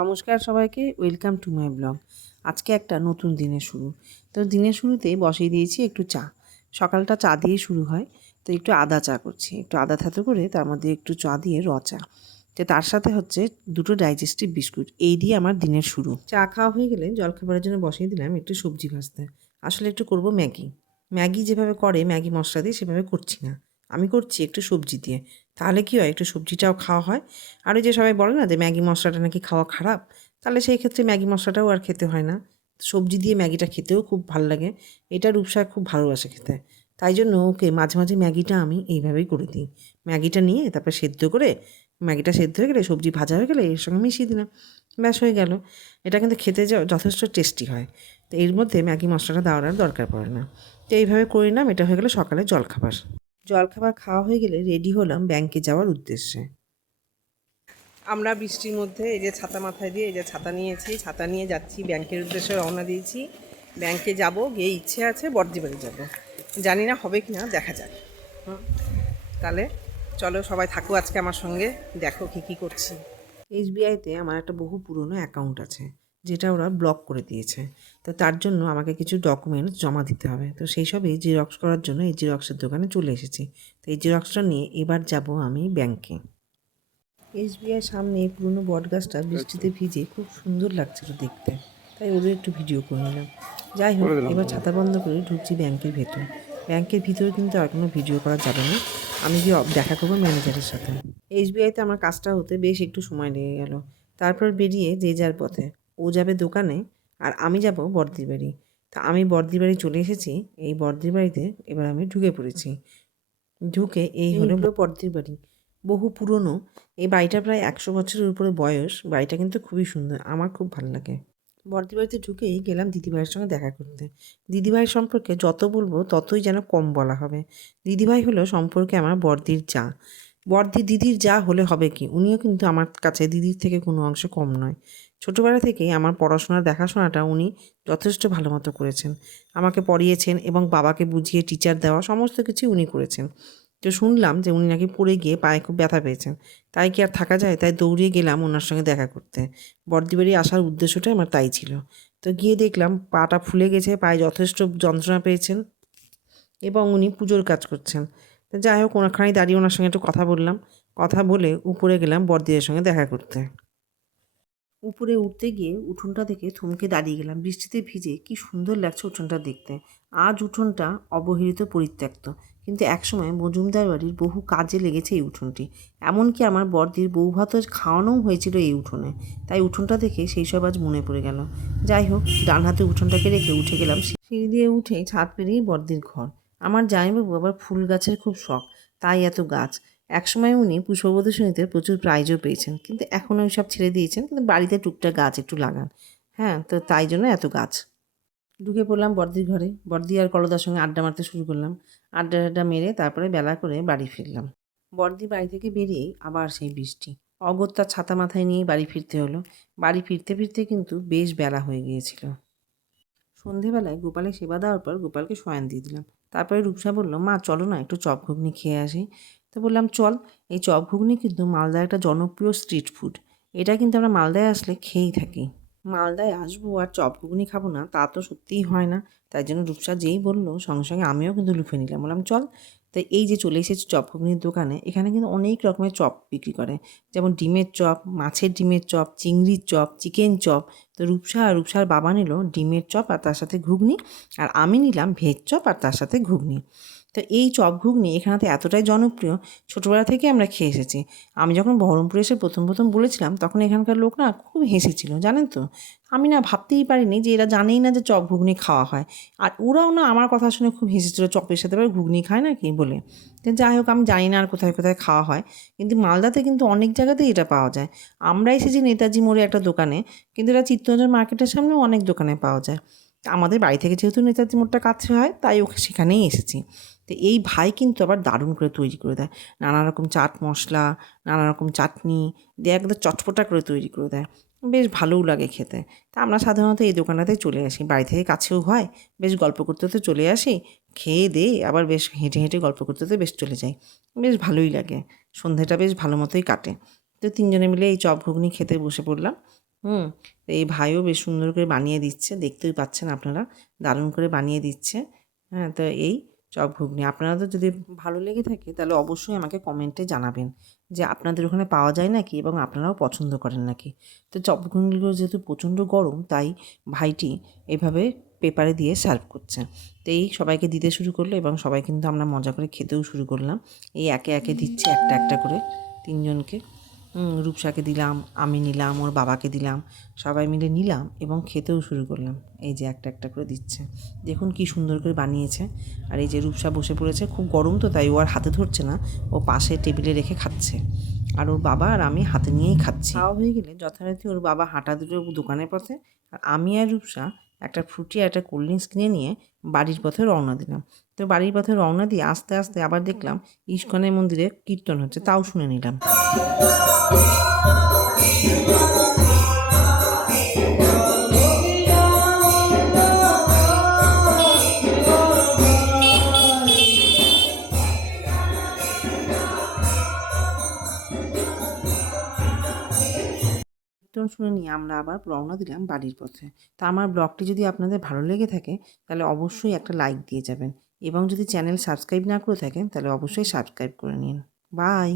নমস্কার সবাইকে, welcome to my blog. আজকে একটা নতুন দিনের শুরু। তো দিনের শুরুতেই বসিয়ে দিয়েছি একটু চা। সকালটা চা দিয়ে শুরু হয়, তো একটু আদা চা করছি, একটু আদা থেতো করে তার মধ্যে একটু চা দিয়ে চা। তো তার সাথে হচ্ছে দুটো ডাইজেস্টিভ বিস্কুট, এই দিয়ে আমার দিনের শুরু। চা খাওয়া হয়ে গেলে জলখাবারের জন্য বসিয়ে দিলাম একটু সবজি ভাজতে। আসলে একটু করব ম্যাগি। ম্যাগি যেভাবে করে ম্যাগি মশলা দিয়ে সেভাবে করছি না, আমি করছি একটু সবজি দিয়ে। তাহলে কী হয়, একটু সবজিটাও খাওয়া হয়। আর ওই যে সবাই বলে না যে ম্যাগি মশলাটা নাকি খাওয়া খারাপ, তাহলে সেই ক্ষেত্রে ম্যাগি মশলাটাও আর খেতে হয় না। সবজি দিয়ে ম্যাগিটা খেতেও খুব ভালো লাগে। এটা রূপসা খুব ভালোবাসে খেতে। তাই জন্য ওকে মাঝে মাঝে ম্যাগিটা আমি এইভাবেই করে দিই। ম্যাগিটা নিয়ে তারপর সেদ্ধ করে, ম্যাগিটা সেদ্ধ হয়ে গেলে সবজি ভাজা হয়ে গেলে এর সঙ্গে মিশিয়ে দিলাম, ব্যাস হয়ে গেল। এটা কিন্তু খেতে যথেষ্ট টেস্টি হয়। তো এর মধ্যে ম্যাগি মশলাটা দেওয়ার আর দরকার পড়ে না। তো এইভাবে করে নিলাম। এটা হয়ে গেলো সকালে জলখাবার। জলখাবার খাওয়া হয়ে গেলে রেডি হলাম ব্যাংকে যাওয়ার উদ্দেশ্যে। আমরা বৃষ্টির মধ্যে এই যে ছাতা মাথায় দিয়ে এই যে ছাতা নিয়েছি, ছাতা নিয়ে যাচ্ছি ব্যাংকের উদ্দেশ্যে, রওনা দিয়েছি। ব্যাংকে যাব, গিয়ে ইচ্ছে আছে বর্দি বাড়ি যাব, জানি না হবে কি না, দেখা যাক। তাহলে চলো সবাই থাকো আজকে আমার সঙ্গে, দেখো কী করছি। এসবিআইতে আমার একটা বহু পুরনো অ্যাকাউন্ট আছে, যেটা ওরা ব্লক করে দিয়েছে। তো তার জন্য আমাকে কিছু ডকুমেন্টস জমা দিতে হবে। তো সেই সবই জেরক্স করার জন্য এই জেরক্সের দোকানে চলে এসেছি। তো এই জেরক্সটা নিয়ে এবার যাব আমি ব্যাংকে। এসবিআইয়ের সামনে পুরনো বটগাছটা বৃষ্টিতে ভিজে খুব সুন্দর লাগছিল দেখতে, তাই ওরও একটু ভিডিও করে নিলাম। যাই হোক, এবার ছাতা বন্ধ করে ঢুকছি ব্যাংকের ভেতর। ব্যাংকের ভিতরে কিন্তু আর কোনো ভিডিও করা যাবে না, আমি গিয়ে দেখা করবো ম্যানেজারের সাথে। এসবিআইতে আমার কাজটা হতে বেশ একটু সময় লেগে গেল। তারপর বেরিয়ে যে যার পথে, ও যাবে দোকানে আর আমি যাব বর্দির বাড়ি। তা আমি বর্দির বাড়ি চলে এসেছি। এই বর্দির বাড়িতে এবার আমি ঢুকে পড়েছি। ঢুকে এই হলো বর্দির বাড়ি, বহু পুরনো। এই বাড়িটা প্রায় 100 বছরের উপরে বয়স। বাড়িটা কিন্তু খুবই সুন্দর, আমার খুব ভালো লাগে। বর্দি বাড়িতে ঢুকেই গেলাম দিদিভাইয়ের সঙ্গে দেখা করতে। দিদিভাই সম্পর্কে যত বলবো ততই যেন কম বলা হবে। দিদিভাই হলো সম্পর্কে আমার বর্দির যা। বর্দি দিদির যা হলে হবে কি, উনিও কিন্তু আমার কাছে দিদির থেকে কোনো অংশে কম নয়। ছোটোবেলা থেকেই আমার পড়াশোনার দেখাশোনাটা উনি যথেষ্ট ভালো মতো করেছেন। আমাকে পড়িয়েছেন এবং বাবাকে বুঝিয়ে টিচার দেওয়া সমস্ত কিছুই উনি করেছেন। তো শুনলাম যে উনি নাকি পড়ে গিয়ে পায়ে খুব ব্যথা পেয়েছেন। তাই কি আর থাকা যায়, তাই দৌড়িয়ে গেলাম ওনার সঙ্গে দেখা করতে। বর্দি বাড়ি আসার উদ্দেশ্যটাই আমার তাই ছিল। তো গিয়ে দেখলাম পাটা ফুলে গেছে, পায়ে যথেষ্ট যন্ত্রণা পেয়েছেন এবং উনি পুজোর কাজ করছেন। তো যাই হোক, ওনাখানে দাঁড়িয়ে ওনার সঙ্গে একটু কথা বললাম। কথা বলে উপরে গেলাম বর্দিদের সঙ্গে দেখা করতে। উপরে উঠতে গিয়ে উঠোনটা দেখে থমকে দাঁড়িয়ে গেলাম। বৃষ্টিতে ভিজে কি সুন্দর লাগছে উঠোনটা দেখতে। আজ উঠোনটা অবহেলিত, পরিত্যক্ত, কিন্তু একসময় মজুমদার বাড়ির বহু কাজে লেগেছে এই উঠোনটি। এমনকি আমার বড়দির বউ ভাত খাওয়ানোও হয়েছিল এই উঠোনে। তাই উঠোনটা দেখে সেই সব আজ মনে পড়ে গেল। যাই হোক, ডান হাতে উঠোনটাকে রেখে উঠে গেলাম সিঁড়ি দিয়ে। উঠে ছাদ পেরিয়ে বড়দির ঘর। আমার জামাইবাবু আবার ফুল গাছের খুব শখ, তাই এত গাছ। একসময় উনি পুষ্পপ্রদর্শনীতে প্রচুর প্রাইজও পেয়েছেন, কিন্তু এখন ওই সব ছেড়ে দিয়েছেন, কিন্তু বাড়িতে টুকটাক গাছ একটু লাগান। হ্যাঁ, তো তাই জন্য এত গাছ। ঢুকে পড়লাম বর্দির ঘরে। বর্দি আর কলদার সঙ্গে আড্ডা মারতে শুরু করলাম। আড্ডা মেরে তারপরে বেলা করে বাড়ি ফিরলাম। বর্দি বাড়ি থেকে বেরিয়েই আবার সেই বৃষ্টি। অগত্যা ছাতা মাথায় নিয়েই বাড়ি ফিরতে হলো। বাড়ি ফিরতে ফিরতে কিন্তু বেশ বেলা হয়ে গিয়েছিল। সন্ধেবেলায় গোপালের সেবা দেওয়ার পর গোপালকে শয়ন দিয়ে দিলাম। তারপরে রূপসা বলল, মা চলো না একটু চপ ঘুগনি খেয়ে আসি। তো বললাম চল। এই চপ ঘুগনি কিন্তু মালদার একটা জনপ্রিয় স্ট্রিট ফুড। এটা কিন্তু আমরা মালদায় আসলে খেয়েই থাকি। মালদায় আসবো আর চপ ঘুগনি খাবো না, তা তো সত্যিই হয় না। তাই জন্য রূপসা যেই বললো সঙ্গে সঙ্গে আমিও কিন্তু লুফে নিলাম, বললাম চল। তো এই যে চলে এসেছি চপ ঘুগনির দোকানে, এখানে কিন্তু অনেক রকমের চপ বিক্রি করে, যেমন ডিমের চপ, মাছের ডিমের চপ, চিংড়ির চপ, চিকেন চপ। তো রূপসা আর রূপসার বাবা নিল ডিমের চপ আর তার সাথে ঘুগনি, আর আমি নিলাম ভেজ চপ আর তার সাথে ঘুগনি। তো এই চপ ঘুগনি এখানেতে এতটাই জনপ্রিয়, ছোটোবেলা থেকে আমরা খেয়ে এসেছি। আমি যখন বহরমপুরে এসে প্রথম বলেছিলাম, তখন এখানকার লোক না খুব হেসেছিল, জানেন তো। আমি না ভাবতেই পারিনি যে এরা জানেই না যে চপ ঘুগনি খাওয়া হয়। আর ওরাও না আমার কথা শুনে খুব হেসেছিল, চপের সাথে আবার ঘুগনি খায় না কি বলে। তো যাই হোক, আমি জানি না আর কোথায় কোথায় খাওয়া হয়, কিন্তু মালদাতে কিন্তু অনেক জায়গাতেই এটা পাওয়া যায়। আমরা এসেছি নেতাজি মোড়ে একটা দোকানে, কিন্তু এটা চিত্তরঞ্জন মার্কেটের সামনেও অনেক দোকানে পাওয়া যায়। আমাদের বাড়ি থেকে যেহেতু নেতাজি মোড়টা কাছে হয়, তাই সেখানেই এসেছি। তো এই ভাই কিন্তু আবার দারুণ করে তৈরি করে দেয়, নানা রকম চাট মশলা, নানা রকম চাটনি দিয়ে একদম চটপটা করে তৈরি করে দেয়, বেশ ভালোও লাগে খেতে। তা আমরা সাধারণত এই দোকানটাতেই চলে আসি, বাড়ি থেকে কাছেও হয়, বেশ গল্প করতে করতে চলে আসি, খেয়ে দিয়ে আবার বেশ হেঁটে হেঁটে গল্প করতে করতে বেশ চলে যাই, বেশ ভালোই লাগে। সন্ধেটা বেশ ভালো মতোই কাটে। তো তো তিনজনে মিলে এই চপ ঘুগনি খেতে বসে পড়লাম। তো এই ভাইও বেশ সুন্দর করে বানিয়ে দিচ্ছে, দেখতেই পাচ্ছেন আপনারা, দারুণ করে বানিয়ে দিচ্ছে। হ্যাঁ, তো এই চপ ঘুগনি আপনাদের যদি ভালো লেগে থাকে তাহলে অবশ্যই আমাকে কমেন্টে জানাবেন যে আপনাদের ওখানে পাওয়া যায় নাকি এবং আপনারাও পছন্দ করেন নাকি। তো চপ ঘুগনিগুলো যেহেতু প্রচণ্ড গরম, তাই ভাইটি এভাবে পেপারে দিয়ে সার্ভ করছে। তো এই সবাইকে দিতে শুরু করলো এবং সবাই কিন্তু আমরা মজা করে খেতেও শুরু করলাম। এই একে একে দিচ্ছে একটা একটা করে তিনজনকে। রূপসাকে দিলাম, আমি নিলাম, ওর বাবাকে দিলাম, সবাই মিলে নিলাম এবং খেতেও শুরু করলাম। এই যে একটা একটা করে দিচ্ছে, দেখুন কি সুন্দর করে বানিয়েছে। আর এই যে রূপসা বসে পড়েছে, খুব গরম তো তাই ও আর হাতে ধরছে না, ও পাশে টেবিলে রেখে খাচ্ছে। আর ওর বাবা আর আমি হাতে নিয়েই খাচ্ছি। খাওয়া হয়ে গেলে যথারীতি ওর বাবা হাঁটা দিল দোকানের পথে, আর আমি আর রূপসা একটা ফ্রুটি আর একটা কোল্ড ড্রিঙ্কস কিনে নিয়ে বাড়ির পথে রওনা দিলাম। তো বাড়ির পথে রওনা দিয়ে আস্তে আস্তে আবার দেখলাম ইস্কনের মন্দিরে কীর্তন হচ্ছে, তাও শুনে নিলাম। কীর্তন শুনে নিয়ে আমরা আবার রওনা দিলাম বাড়ির পথে। তো আমার ব্লগটি যদি আপনাদের ভালো লেগে থাকে তাহলে অবশ্যই একটা লাইক দিয়ে যাবেন এবং যদি চ্যানেল সাবস্ক্রাইব না করে থাকেন তাহলে অবশ্যই সাবস্ক্রাইব করে নিন। বাই।